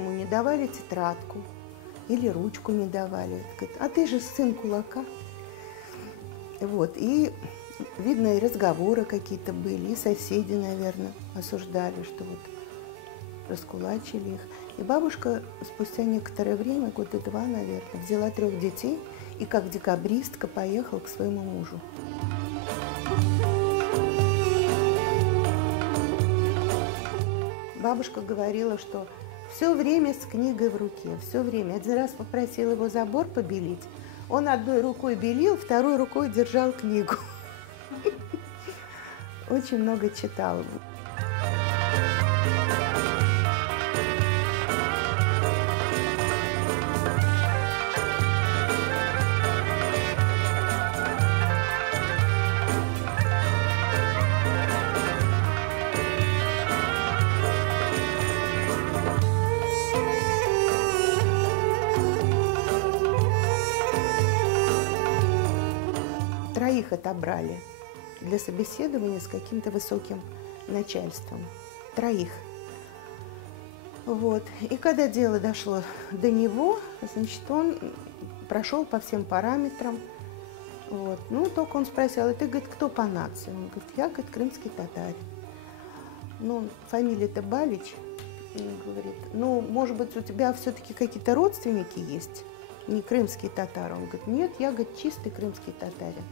ему не давали тетрадку или ручку не давали. Говорит, а ты же сын кулака. Вот, и, видно, и разговоры какие-то были, и соседи, наверное, осуждали, что вот раскулачили их. И бабушка спустя некоторое время, года 2, наверное, взяла 3 детей и как декабристка поехала к своему мужу. Бабушка говорила, что все время с книгой в руке, все время. Один раз попросила его забор побелить. Он одной рукой белил, второй рукой держал книгу. Очень много читал. Троих отобрали для собеседования с каким-то высоким начальством. 3. Вот. И когда дело дошло до него, значит, он прошел по всем параметрам. Вот. Ну, только он спросил, а ты, говорит, кто по нации? Он говорит, я, говорит, крымский татарин. Ну, фамилия-то Балич. Он говорит, ну, может быть, у тебя все-таки какие-то родственники есть? Не крымские татары. Он говорит, нет, я, говорит, чистый крымский татарин.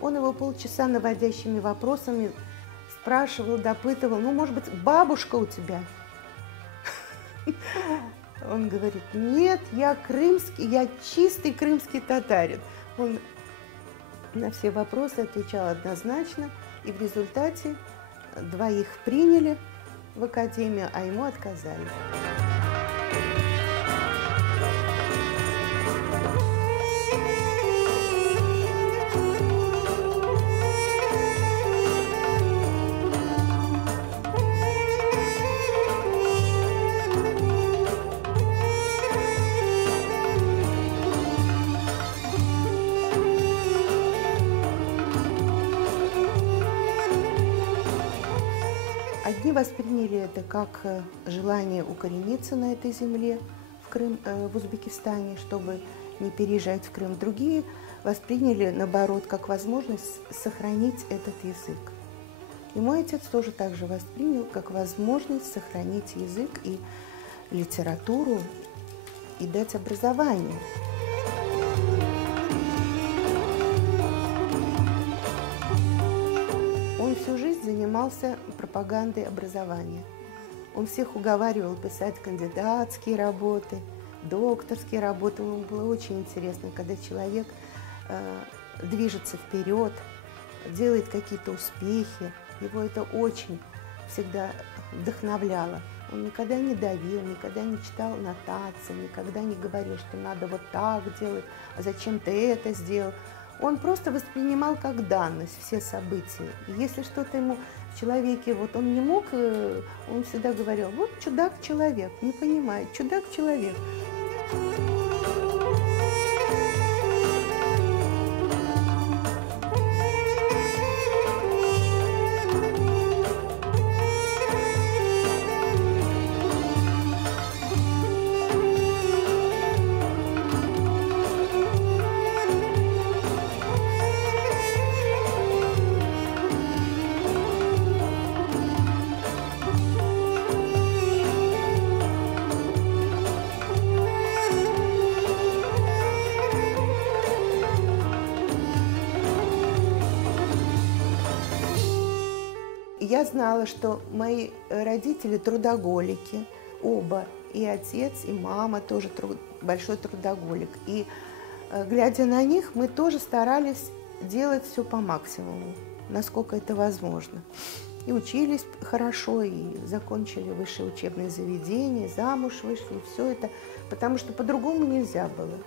Он его полчаса наводящими вопросами спрашивал, допытывал, ну, может быть, бабушка у тебя? Он говорит, нет, я крымский, я чистый крымский татарин. Он на все вопросы отвечал однозначно, и в результате 2 приняли в академию, а ему отказали. Одни восприняли это как желание укорениться на этой земле, в Узбекистане, чтобы не переезжать в Крым. Другие восприняли, наоборот, как возможность сохранить этот язык. И мой отец тоже так же воспринял, как возможность сохранить язык и литературу, и дать образование. Он всю жизнь занимался пропагандой образования. Он всех уговаривал писать кандидатские работы, докторские работы. Ему было очень интересно, когда человек движется вперед, делает какие-то успехи. Его это очень всегда вдохновляло. Он никогда не давил, никогда не читал нотации, никогда не говорил, что надо вот так делать, а зачем ты это сделал. Он просто воспринимал как данность все события. И если что-то ему в человеке, вот он не мог, он всегда говорил, вот чудак-человек, не понимает, чудак-человек. Я знала, что мои родители трудоголики, оба, и отец, и мама тоже большой трудоголик. И глядя на них, мы тоже старались делать все по максимуму, насколько это возможно. И учились хорошо, и закончили высшее учебное заведение, замуж вышли, и все это, потому что по-другому нельзя было.